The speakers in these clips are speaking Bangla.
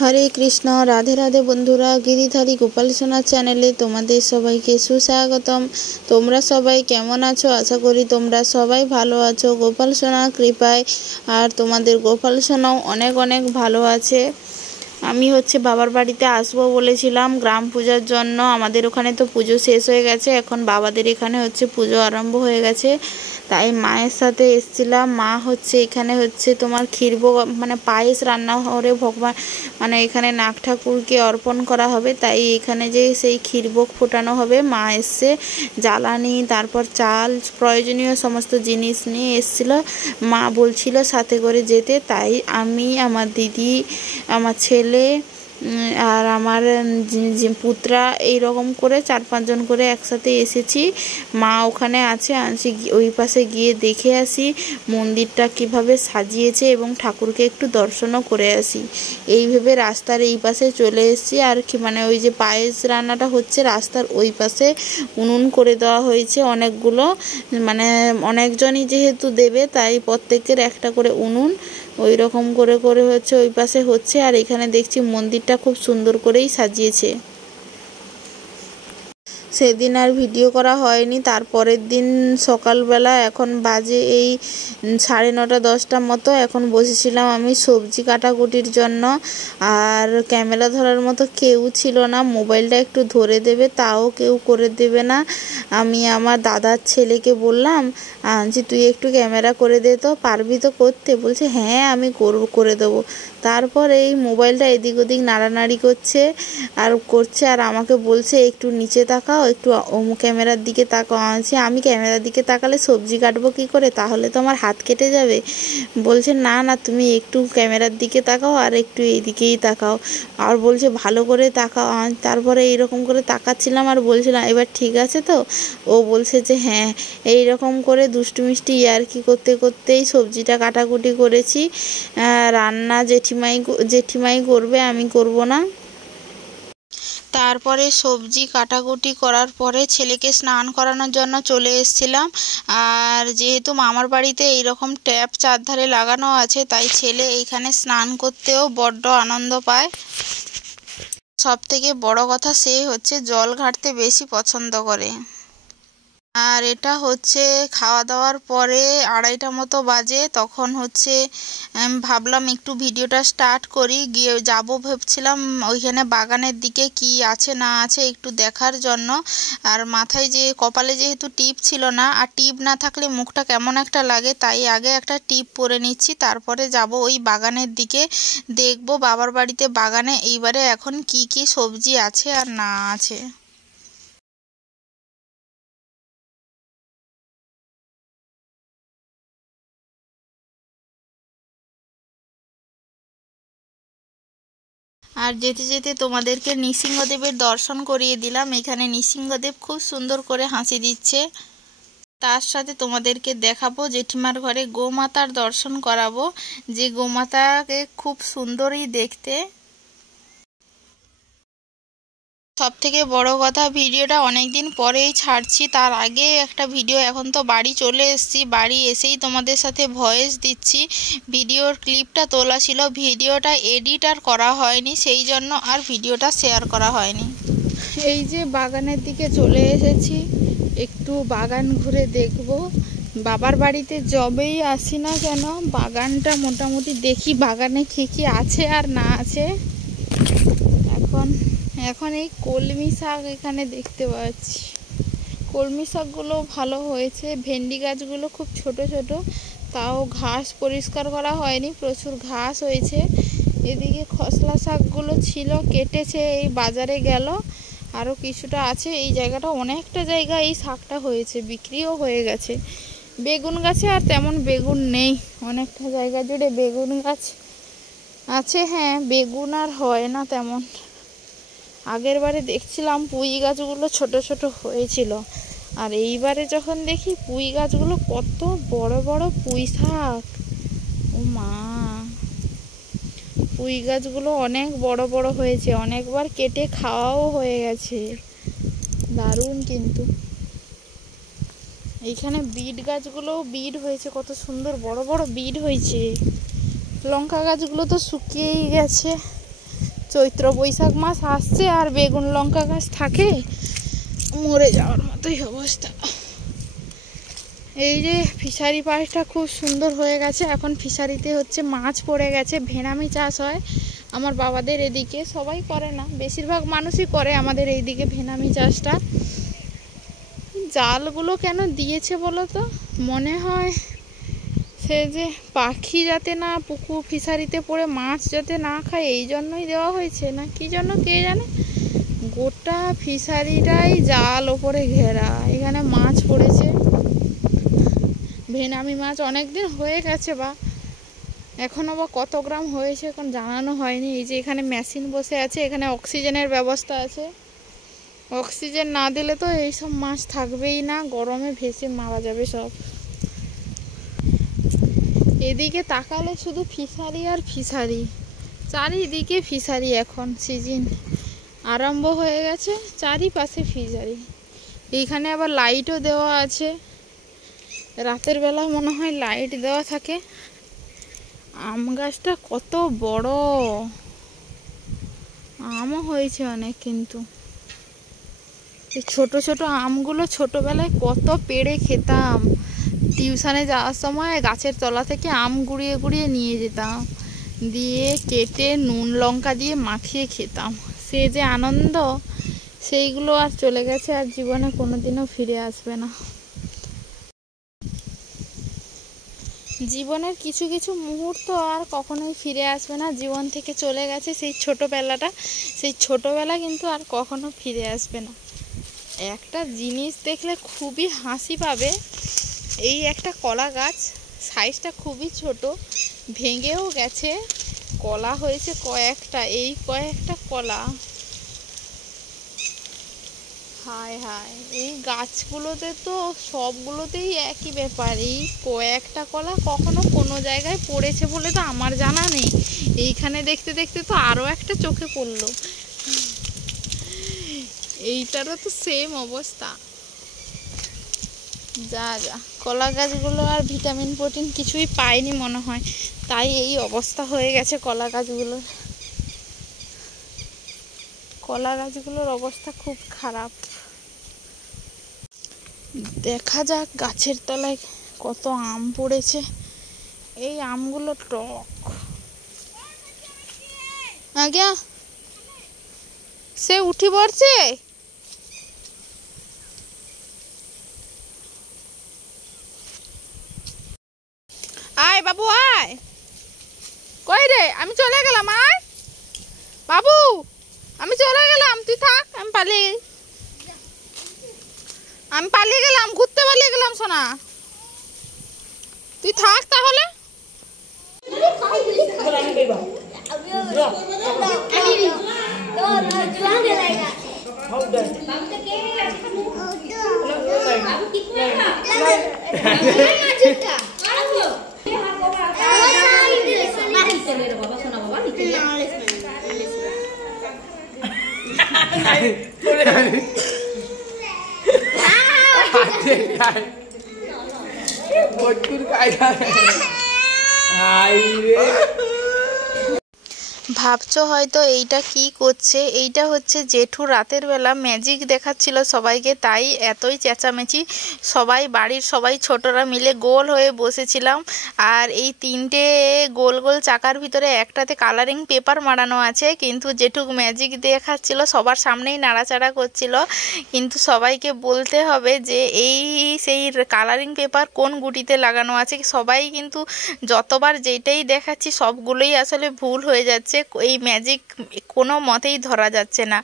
হরে কৃষ্ণ, রাধে রাধে বন্ধুরা। গিরিধারী গোপাল সোনা চ্যানেলে তোমাদের সবাইকে সুস্বাগতম। তোমরা সবাই কেমন আছো? আশা করি তোমরা সবাই ভালো আছো গোপাল সোনার কৃপায়। আর তোমাদের গোপাল সোনাও অনেক অনেক ভালো আছে। আমি বাবার বাড়িতে আসবো বলেছিলাম গ্রাম পূজার জন্য। আমাদের ওখানে তো পুজো শেষ হয়ে গেছে, এখন বাবাদের এখানে পুজো আরম্ভ হয়ে গেছে। তাই মায়ের সাথে এসেছিলাম। মা এখানে তোমার ক্ষীরভোগ মানে পায়েস রান্না করে ভগবান এখানে নাগ ঠাকুরকে অর্পণ করা হবে। তাই এখানে যে সেই ক্ষীরভোগ ফোটানো হবে, মা এসছে জ্বালানি, তারপর চাল, প্রয়োজনীয় সমস্ত জিনিস নিয়ে এসেছিলো। মা বলছিল সাথে করে যেতে, তাই আমি, আমার দিদি, আমার ছেলে আর আমার পুত্রা এইরকম করে 4-5 জন করে একসাথে এসেছি। মা ওখানে আছে, ওই পাশে গিয়ে দেখে আসি মন্দিরটা কিভাবে সাজিয়েছে এবং ঠাকুরকে একটু দর্শনও করে আসি। এই ভেবে রাস্তার এই পাশে চলে এসেছি। আর কি ওই যে পায়েস রান্নাটা রাস্তার ওই পাশে উনুন করে দেওয়া হয়েছে অনেকগুলো, অনেকজনই যেহেতু দেবে তাই প্রত্যেকের একটা করে উনুন ওই রকম করে করে ওই পাশে আর এখানে দেখছি মন্দিরটা খুব সুন্দর করেই সাজিয়েছে। সেদিন আর ভিডিও করা হয়নি। তারপরের দিন সকালবেলা, এখন বাজে এই 9:30-10টার মতো, এখন বসেছিলাম আমি সবজি কাটাকুটির জন্য। আর ক্যামেরা ধরার মতো কেউ ছিল না, মোবাইলটা একটু ধরে দেবে তাও কেউ করে দেবে না। আমি আমার দাদার ছেলেকে বললাম যে তুই একটু ক্যামেরা করে দে তো, পারবি তো করতে? বলছে হ্যাঁ আমি করে দেবো। তারপর এই মোবাইলটা এদিক ওদিক নাড়ানাড়ি করছে আর আমাকে বলছে একটু নিচে তাকাও, একটু ক্যামেরার দিকে তাকাও। আমি ক্যামেরার দিকে তাকালে সবজি কাটবো কি করে? তাহলে তো আমার হাত কেটে যাবে। বলছে না না, তুমি একটু ক্যামেরার দিকে তাকাও আর একটু এইদিকেই তাকাও। আর বলছে ভালো করে তাকাও। তারপরে এইরকম করে তাকাচ্ছিলাম আর বলছিলাম এবার ঠিক আছে তো? ও বলছে যে হ্যাঁ। এইরকম করে দুষ্টু মিষ্টি ইয়ার্কি করতে করতেই সবজিটা কাটাকুটি করেছি। রান্না জেঠিমাই করবে, আমি করব না। তারপরে সবজি কাটাকুটি করার পরে ছেলেকে স্নান করানোর জন্য চলে এসেছিলাম। আর যেহেতু মামার বাড়িতে এইরকম ট্যাপ চারধারে লাগানো আছে, তাই ছেলে এইখানে স্নান করতেও বড্ড আনন্দ পায়। সবথেকে বড় কথা, সে জল ঘাঁটতে বেশি পছন্দ করে। আর এটা খাওয়া দাওয়ার পরে 2:30টা মতো বাজে। তখন ভাবলাম একটু ভিডিওটা স্টার্ট করি। গিয়ে যাবো ভাবছিলাম ওইখানে বাগানের দিকে, কি আছে না আছে একটু দেখার জন্য। আর মাথায় কপালে যেহেতু টিপ ছিল না, আর টিপ না থাকলে মুখটা কেমন একটা লাগে, তাই আগে একটা টিপ পরে নিচ্ছি। তারপরে যাব ওই বাগানের দিকে, দেখবো বাবার বাড়িতে বাগানে এইবারে এখন কি কি সবজি আছে আর না আছে। আর যেতে যেতে তোমাদেরকে নৃসিংহদেবের দর্শন করিয়ে দিলাম। এখানে নৃসিংহদেব খুব সুন্দর করে হাসি দিচ্ছে। তার সাথে তোমাদেরকে দেখাবো জেঠিমার ঘরে গোমাতার দর্শন করাবো, যে গোমাতাকে খুব সুন্দরই দেখতে। সবথেকে বড় কথা, ভিডিওটা অনেকদিন পরেই ছাড়ছি। তার আগে একটা ভিডিও, এখন তো বাড়ি চলে এসেছি, বাড়ি এসেই তোমাদের সাথে ভয়েস দিচ্ছি। ভিডিওর ক্লিপটা তোলা ছিল, ভিডিওটা এডিট আর করা হয়নি, সেই জন্য আর ভিডিওটা শেয়ার করা হয়নি। এই যে বাগানের দিকে চলে এসেছি, একটু বাগান ঘুরে দেখব। বাবার বাড়িতে যবেই আসি না কেন বাগানটা মোটামুটি দেখি, বাগানে কী কী আছে আর না আছে। এখন এই কলমি শাক এখানে দেখতে পাচ্ছি। কলমি শাকগুলো ভালো হয়েছে। ভেন্ডি গাছগুলো খুব ছোট ছোট, তাও ঘাস পরিষ্কার করা হয়নি, প্রচুর ঘাস হয়েছে। এদিকে খসলা শাকগুলো ছিল, কেটেছে, এই বাজারে গেল। আরও কিছুটা আছে। এই জায়গাটা অনেকটা জায়গা এই শাকটা হয়েছে, বিক্রিও হয়ে গেছে। বেগুন গাছে আর তেমন বেগুন নেই, অনেকটা জায়গা জুড়ে বেগুন গাছ আছে। হ্যাঁ, বেগুন আর হয় না তেমন। আগের বারে দেখছিলাম পুঁই গাছগুলো ছোট ছোট হয়েছিল, আর এইবারে যখন দেখি পুঁই গাছগুলো কত বড় বড় পুঁই শাক। ও মা, পুঁই গাছগুলো অনেক বড় বড় হয়েছে, অনেকবার কেটে খাওয়াও হয়ে গেছে। দারুণ। কিন্তু এইখানে বিট গাছগুলোও বিট হয়েছে, কত সুন্দর বড় বড় বিট হয়েছে। লঙ্কা গাছগুলো তো শুকিয়েই গেছে, চৈত্র বৈশাখ মাস আসছে আর বেগুন লঙ্কা গাছ থাকে, মরে যাওয়ার মতোই অবস্থা। এই যে ফিশারি পাড়টা খুব সুন্দর হয়ে গেছে, এখন ফিশারিতে হচ্ছে মাছ পড়ে গেছে, ভেনামি চাষ হয় আমার বাবাদের এদিকে, সবাই করে না, বেশিরভাগ মানুষই করে আমাদের এইদিকে ভেনামি চাষটা। জালগুলো কেন দিয়েছে বলো তো? মনে হয় সে যে পাখি যাতে না পুকুর ফিশারিতে পড়ে মাছ যাতে না খায় এই জন্যই দেওয়া হয়েছে, না কি জন্য কে জানে। গোটা ফিশারিটাই জাল ওপরে ঘেরা, এখানে মাছ পড়েছে, ভেনামি মাছ অনেক দিন হয়ে গেছে, বা এখনও বা কত গ্রাম হয়েছে এখন জানানো হয়নি। এই যে এখানে মেশিন বসে আছে, এখানে অক্সিজেনের ব্যবস্থা আছে, অক্সিজেন না দিলে তো এইসব মাছ থাকবেই না, গরমে ভেসে মারা যাবে সব। এদিকে তাকালে শুধু ফিশারি আর ফিশারি, চারিদিকে ফিশারি, এখন সিজন আরম্ভ হয়ে গেছে, চারিপাশে ফিশারি। এইখানে আবার লাইটও দেওয়া আছে, রাতের বেলা মনে হয় লাইট দেওয়া থাকে। আম গাছটা কত বড়, আমও হয়েছে অনেক, কিন্তু এই ছোট ছোট আমগুলো ছোটবেলায় কত পেড়ে খেতাম, টিউশনে যাওয়ার সময় গাছের তলা থেকে আম গুড়িয়ে গুড়িয়ে নিয়ে যেতাম, দিয়ে কেটে নুন লঙ্কা দিয়ে মাখিয়ে খেতাম, সে যে আনন্দ, সেইগুলো আর চলে গেছে, আর জীবনে কোনোদিনও ফিরে আসবে না। জীবনের কিছু কিছু মুহূর্ত আর কখনোই ফিরে আসবে না, জীবন থেকে চলে গেছে সেই ছোটোবেলাটা, সেই ছোটোবেলা কিন্তু আর কখনো ফিরে আসবে না। একটা জিনিস দেখলে খুবই হাসি পাবে, এই একটা কলা গাছ, সাইজটা খুবই ছোট, ভেঙেও গেছে, কলা হয়েছে কয়েকটা, এই কয়েকটা কলা, হায় হায়, এই গাছগুলোতে তো সবগুলোতেই একই ব্যাপার, এই কয়েকটা কলা কখনো কোনো জায়গায় পড়েছে বলে তো আমার জানা নেই, এইখানে দেখতে দেখতে তো আরও একটা চোখে পড়লো, এইটারও তো সেম অবস্থা। যা যা, কলা গাছগুলো আর ভিটামিন প্রোটিন কিছুই পায়নি মনে হয়, তাই এই অবস্থা হয়ে গেছে কলা গাছগুলোর। কলা গাছগুলোর অবস্থা খুব খারাপ। দেখা যাক গাছের তলায় কত আম পড়েছে, এই আমগুলো টক। আজ্ঞা, সে উঠি পড়ছে, আয় বাবু আয়, কই রে, আমি চলে গেলাম, আয় বাবু, আমি চলে গেলাম, তুই থাক, আমি পালিয়ে গেলাম, ঘুরতে পালিয়ে গেলাম, সোনা তুই থাক তাহলে। ভাবছো হয়তো এইটা কি করছে, এইটা হচ্ছে জেঠু রাতের বেলা ম্যাজিক দেখাচ্ছিল সবাইকে, তাই এতই চেঁচামেচি, সবাই বাড়ির সবাই ছোটরা মিলে গোল হয়ে বসেছিলাম, আর এই তিনটে গোল গোল চাকার ভিতরে একটাতে কালারিং পেপার মারানো আছে, কিন্তু জেঠু ম্যাজিক দেখাচ্ছিল, সবার সামনেই নাড়াচাড়া করছিল, কিন্তু সবাইকে বলতে হবে যে এই সেই কালারিং পেপার কোন গুটিতে লাগানো আছে, সবাই কিন্তু যতবার যেটাই দেখাচ্ছি সবগুলোই আসলে ভুল হয়ে যাচ্ছে, এই ম্যাজিক কোনো মতেই ধরা যাচ্ছে না।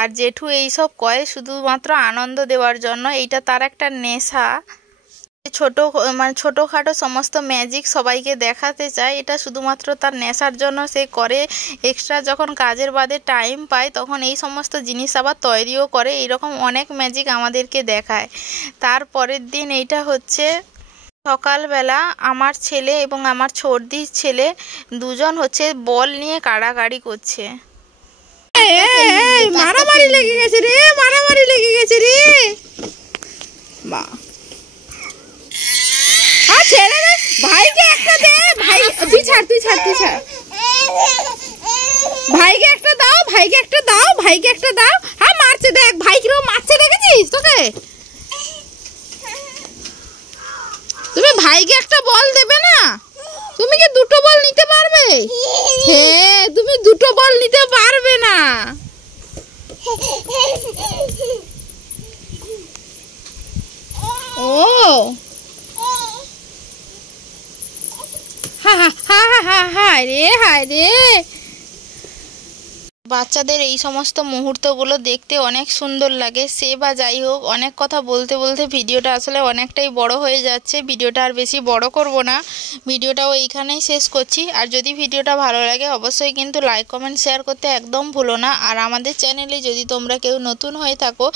আর জেঠু এইসব করে শুধুমাত্র আনন্দ দেওয়ার জন্য, এইটা তার একটা নেশা, ছোটোখাটো সমস্ত ম্যাজিক সবাইকে দেখাতে চায়, এটা শুধুমাত্র তার নেশার জন্য সে করে, এক্সট্রা যখন কাজের বাদে টাইম পায় তখন এই সমস্ত জিনিস আবার তৈরিও করে, এইরকম অনেক ম্যাজিক আমাদেরকে দেখায়। তারপরের দিন এইটা হচ্ছে সকালবেলা আমার ছেলে এবং আমার ছোটদির ছেলে দুজন হচ্ছে বল নিয়ে কাড়াকাড়ি করছে। মারামারি লেগে গেছে রে, মারামারি লেগে গেছে রে, মা ছেড়ে দে ভাইকে, একটা দে ভাই, তুই ছাড় ভাইকে একটা দাও, ভাইকে একটা দাও, ভাইকে একটা দাও। হ্যাঁ মারছে, দেখ ভাই কিরকম মারছে, দেখেছিস তোকে? তুমি ভাইকে একটা বল দেবে না? তুমি কি দুটো বল নিতে পারবে? হ্যাঁ তুমি দুটো বল নিতে পারবে না। ও হা হা হা হা, হায় রে হায় রে। বাচ্চাদের এই সমস্ত মুহূর্তগুলো দেখতে অনেক সুন্দর লাগে। সে বা যাই হোক, অনেক কথা বলতে বলতে ভিডিওটা আসলে অনেকটাই বড় হয়ে যাচ্ছে। ভিডিওটা আর বেশি বড় করব না, ভিডিওটাও এইখানেই শেষ করছি। আর যদি ভিডিওটা ভালো লাগে অবশ্যই কিন্তু লাইক কমেন্ট শেয়ার করতে একদম ভুলো না। আর আমাদের চ্যানেলে যদি তোমরা কেউ নতুন হয়ে থাকো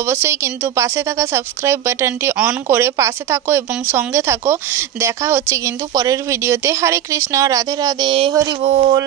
অবশ্যই কিন্তু পাশে থাকা সাবস্ক্রাইব বাটনটি অন করে পাশে থাকো এবং সঙ্গে থাকো। দেখা হচ্ছে কিন্তু পরের ভিডিওতে। হরে কৃষ্ণ, রাধে রাধে, হরি বল।